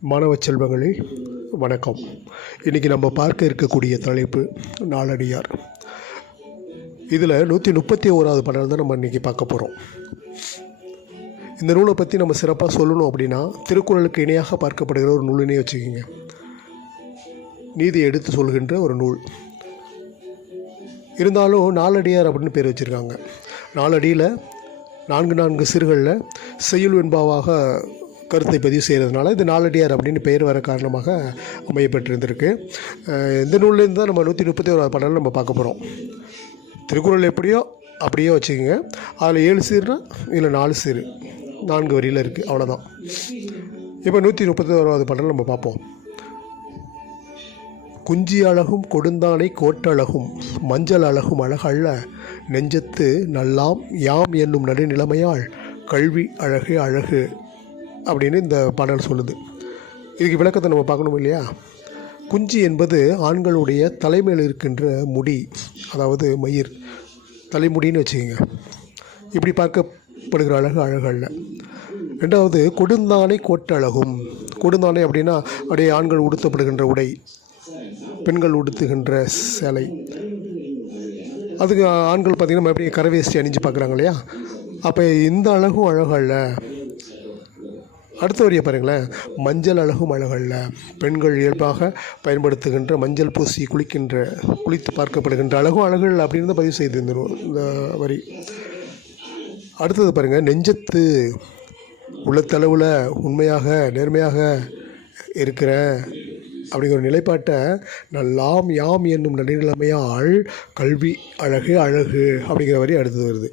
மாணவ செல்வங்களே வணக்கம். இன்றைக்கி நம்ம பார்க்க இருக்கக்கூடிய தலைப்பு நாலடியார் இதில் நூற்றி முப்பத்தி ஓராவது பாடல் தான் நம்ம இன்றைக்கி பார்க்க போகிறோம் இந்த நூலை பற்றி நம்ம சிறப்பாக சொல்லணும் அப்படின்னா திருக்குறளுக்கு இணையாக பார்க்கப்படுகிற ஒரு நூலினே வச்சுக்கோங்க. நீதி எடுத்து சொல்கின்ற ஒரு நூல். இருந்தாலும் நாலடியார் அப்படின்னு பேர் வச்சுருக்காங்க. நாலடியில் நான்கு நான்கு சிறுகளில் செய்யுள் வெண்பாவாக கருத்தை பதிவு செய்கிறதுனால இது நாலடியார் அப்படின்னு பெயர் வர காரணமாக அமையப்பட்டிருந்திருக்கு. அஹ் இந்த நூல்லேருந்து தான் நம்ம நூற்றி முப்பத்தி ஒரு பாடல் நம்ம பார்க்க போகிறோம் திருக்குறள் எப்படியோ அப்படியே வச்சுக்கோங்க. அதில் ஏழு சீர்னா இதில் நாலு சீர். நான்கு வரியில் இருக்குது அவ்வளோதான் இப்போ நூற்றி முப்பத்தி ஓராவது பாடல் நம்ம பார்ப்போம். குஞ்சி அழகும் கொடுந்தானை கோட்டழகும் மஞ்சள் அழகும் அழகல்ல நெஞ்சத்து நல்லாம் யாம் என்னும் நடுநிலைமையால் கல்வி அழகு அழகு. அப்படின்னு இந்த பாடல் சொல்லுது. இதுக்கு விளக்கத்தை நம்ம பார்க்கணும் இல்லையா? குஞ்சி என்பது ஆண்களுடைய தலைமையில் இருக்கின்ற முடி அதாவது மயிர். தலைமுடின்னு வச்சுக்கோங்க. இப்படி பார்க்கப்படுகிற அழகு அழகல்ல. ரெண்டாவது கொடுந்தானை கோட்டழகும். கொடுந்தானை அப்படின்னா அப்படியே ஆண்கள் உடுத்தப்படுகின்ற உடை பெண்கள் உடுத்துகின்ற சேலை. அதுக்கு ஆண்கள் பார்த்திங்கன்னா மறுபடியும் கரவேஷ்டி அணிஞ்சு பார்க்குறாங்க இல்லையா? அப்போ இந்த அழகும் அழகல்ல. அடுத்த வரியை பாருங்களேன். மஞ்சள் அழகும் அழகல்ல. பெண்கள் இயல்பாக பயன்படுத்துகின்ற மஞ்சள் பூசி குளிக்கின்ற குளித்து பார்க்கப்படுகின்ற அழகும் அழகல் அப்படின்னு தான் பதிவு செய்து இந்த வரி. அடுத்தது பாருங்கள் நெஞ்சத்து உள்ளத்தளவில் உண்மையாக நேர்மையாக இருக்கிற அப்படிங்கிற ஒரு நிலைப்பாட்டை நல்லாம் யாம் என்னும் நடுநிலைமையால் கல்வி அழகு அழகு அப்படிங்கிற வரி அடுத்தது வருது.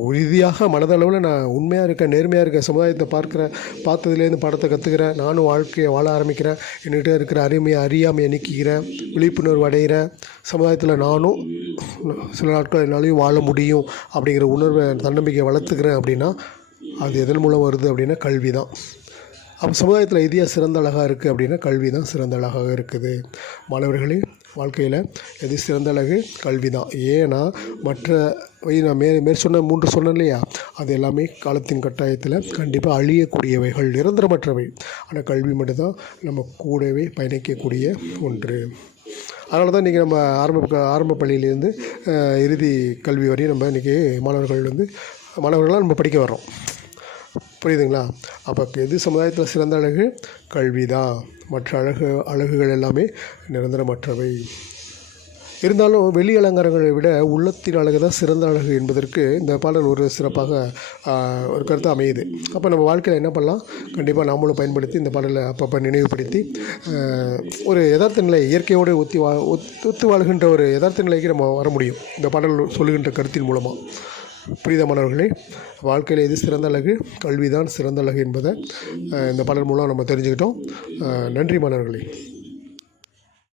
உறுதியாக மனதளவில் நான் உண்மையாக இருக்கேன் நேர்மையாக இருக்கேன் சமுதாயத்தை பார்க்குறேன் பார்த்ததுலேருந்து படத்தை கற்றுக்கிறேன் நானும் வாழ்க்கையை வாழ ஆரம்பிக்கிறேன் என்கிட்ட இருக்கிற அருமையை அறியாமையை நீக்கிக்கிறேன் விழிப்புணர்வு அடைகிறேன் சமுதாயத்தில் நானும் சில நாட்கள் என்னாலையும் வாழ முடியும் அப்படிங்கிற உணர்வை தன்னம்பிக்கையை வளர்த்துக்கிறேன் அப்படின்னா அது எதன் மூலம் வருது அப்படின்னா கல்வி தான் அப்போ சமுதாயத்தில் எதியா சிறந்த அழகாக இருக்குது அப்படின்னா கல்வி தான் சிறந்த அழகாக இருக்குது. மாணவர்களே வாழ்க்கையில் எது சிறந்த அழகு? கல்வி தான். ஏன்னா மற்ற வை நான் மே மேற் சொன்ன மூன்று சொன்னேன் இல்லையா? அது எல்லாமே காலத்தின் கட்டாயத்தில் கண்டிப்பாக அழியக்கூடியவைகள் நிரந்தரமற்றவை. ஆனால் கல்வி மட்டும்தான் நம்ம கூடவே பயணிக்கக்கூடிய ஒன்று. அதனால தான் இன்றைக்கி நம்ம ஆரம்ப ஆரம்ப பள்ளியிலேருந்து இறுதி கல்வி வரையும் நம்ம இன்றைக்கி மாணவர்கள் வந்து மாணவர்களாக நம்ம படிக்க வர்றோம். புரியுதுங்களா? அப்போ எது சமுதாயத்தில் சிறந்த அழகு? கல்வி தான் மற்ற அழகு அழகுகள் எல்லாமே நிரந்தரமற்றவை. இருந்தாலும் வெளி அலங்காரங்களை விட உள்ளத்தின் அழகு தான் சிறந்த அழகு என்பதற்கு இந்த பாடல் ஒரு சிறப்பாக ஒரு கருத்து அமையுது. அப்போ நம்ம வாழ்க்கையில் என்ன பண்ணலாம்? கண்டிப்பாக நாமளும் பயன்படுத்தி இந்த பாடலை அப்பப்போ நினைவுபடுத்தி ஒரு யதார்த்த நிலை இயற்கையோடு ஒத்தி வா ஒத்து வாழ்கின்ற ஒரு யதார்த்த நிலைக்கு நம்ம வர முடியும். இந்த பாடல் சொல்லுகின்ற கருத்தின் மூலமாக புரியுதா வாழ்க்கையில் எது சிறந்த அழகு? கல்வி தான் சிறந்த அழகு என்பதை இந்த பாடல் மூலம் நம்ம தெரிஞ்சுக்கிட்டோம். நன்றி மாணவர்களே.